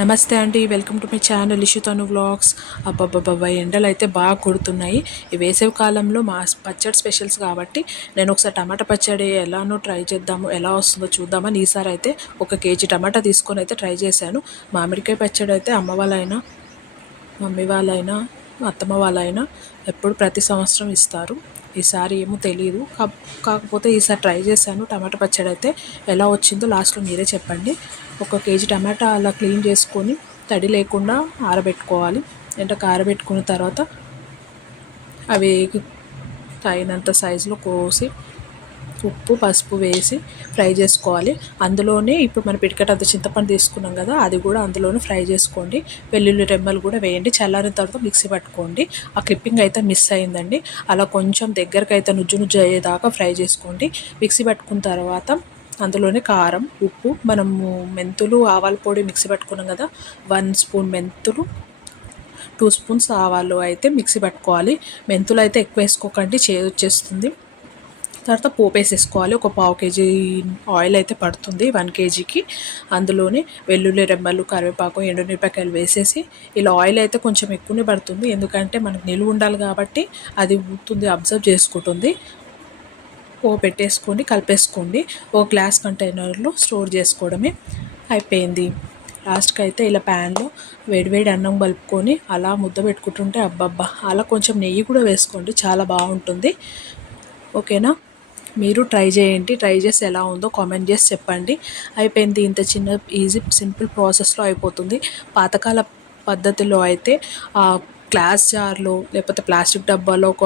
నమస్తే అండి, welcome to my channel ఇషుతను వ్లాగ్స్. అబ్బబ్బబ్బా, ఎండలు అయితే బాగా కొడుతున్నాయి. ఈ వేసవి కాలంలో మా పచ్చడి స్పెషల్స్ కాబట్టి నేను ఒకసారి టమాటా పచ్చడి ఎలానో ట్రై చేద్దాము, ఎలా వస్తుందో చూద్దామని ఈసారి అయితే 1 కేజీ టమాటా తీసుకొని అయితే ట్రై చేశాను. మామిడికాయ పచ్చడి అయితే అమ్మ వాళ్ళైనా, మమ్మీ వాళ్ళైనా, అత్తమ్మ వాళ్ళైనా ఎప్పుడు ప్రతి సంవత్సరం ఇస్తారు. ఈసారి ఏమో తెలియదు, కాకపోతే ఈసారి ట్రై చేశాను. టమాటా పచ్చడి అయితే ఎలా వచ్చిందో లాస్ట్లో మీరే చెప్పండి. 1 కేజీ టమాటా అలా క్లీన్ చేసుకొని తడి లేకుండా ఆరబెట్టుకోవాలి. ఎండకు ఆరబెట్టుకున్న తర్వాత అవి తగినంత సైజులో కోసి ఉప్పు పసుపు వేసి ఫ్రై చేసుకోవాలి. అందులోనే ఇప్పుడు మనం పిడికెటంత చింతపండు తీసుకున్నాం కదా, అది కూడా అందులోనే ఫ్రై చేసుకోండి. వెల్లుల్లి రెమ్మలు కూడా వేయండి. చల్లారిన తర్వాత మిక్సీ పట్టుకోండి. ఆ క్లిప్పింగ్ అయితే మిస్ అయిందండి. అలా కొంచెం దగ్గరకు అయితే నుజ్జు అయ్యేదాకా ఫ్రై చేసుకోండి. మిక్సీ పట్టుకున్న తర్వాత అందులోనే కారం, ఉప్పు, మనము మెంతులు ఆవాల పొడి మిక్సీ పట్టుకున్నాం కదా, 1 స్పూన్ మెంతులు, 2 స్పూన్స్ ఆవాలు అయితే మిక్సీ పట్టుకోవాలి. మెంతులు అయితే ఎక్కువ వేసుకోకండి, చేదు వచ్చేస్తుంది. తర్వాత పోపు వేసేసుకోవాలి. 1/2 కేజీ ఆయిల్ అయితే పడుతుంది 1 కేజీకి. అందులోనే వెల్లుల్లి రెమ్మలు, కరివేపాకు, ఎండుమిరపకాయలు వేసేసి, ఇలా ఆయిల్ అయితే కొంచెం ఎక్కువనే పడుతుంది, ఎందుకంటే మనకు నిలువ ఉండాలి కాబట్టి అది ఊరుతుంది, అబ్జర్వ్ చేసుకుంటుంది. పెట్టేసుకొని కలిపేసుకోండి. గ్లాస్ కంటైనర్లో స్టోర్ చేసుకోవడమే. అయిపోయింది. లాస్ట్కి అయితే ఇలా ప్యాన్లో వేడివేడి అన్నం కలుపుకొని అలా ముద్ద పెట్టుకుంటుంటే అబ్బబ్బా, అలా కొంచెం నెయ్యి కూడా వేసుకోండి, చాలా బాగుంటుంది. ఓకేనా, మీరు ట్రై చేయండి. ట్రై చేసి ఎలా ఉందో కామెంట్ చేసి చెప్పండి. అయిపోయింది. ఇంత చిన్న ఈజీ సింపుల్ ప్రాసెస్లో అయిపోతుంది. పాతకాల పద్ధతిలో అయితే గ్లాస్ జార్లో లేకపోతే ప్లాస్టిక్ డబ్బాలో ఒక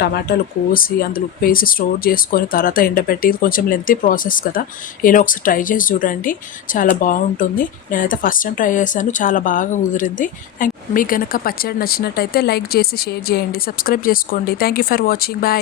టమాటాలు కోసి అందులో ఉప్పు వేసి స్టోర్ చేసుకొని తర్వాత ఎండబెట్టి, ఇది కొంచెం లెంతీ ప్రాసెస్ కదా, ఇలా ఒకసారి ట్రై చేసి చూడండి, చాలా బాగుంటుంది. నేనైతే ఫస్ట్ టైం ట్రై చేశాను, చాలా బాగా కుదిరింది. మీకు కనుక పచ్చడి నచ్చినట్టయితే లైక్ చేసి షేర్ చేయండి, సబ్స్క్రైబ్ చేసుకోండి. Thank you for watching. Bye.